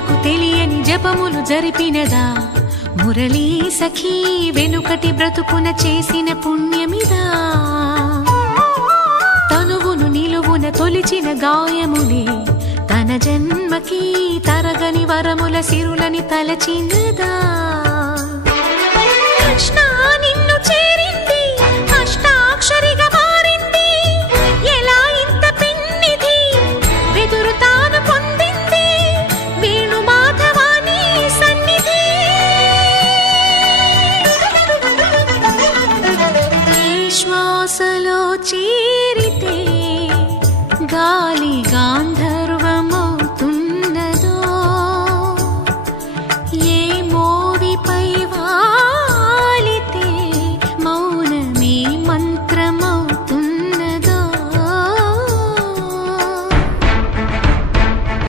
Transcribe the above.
జనులకు తెలియని జపములు జరిపినదా మురళీ సఖీ వెనుకటి బ్రతుకున చేసిన పుణ్యమిదా తనువును నిలువున తొలిచిన గాయములే తన జన్మకి తరగని వరముల సిరులని తలచినదా కృష్ణాని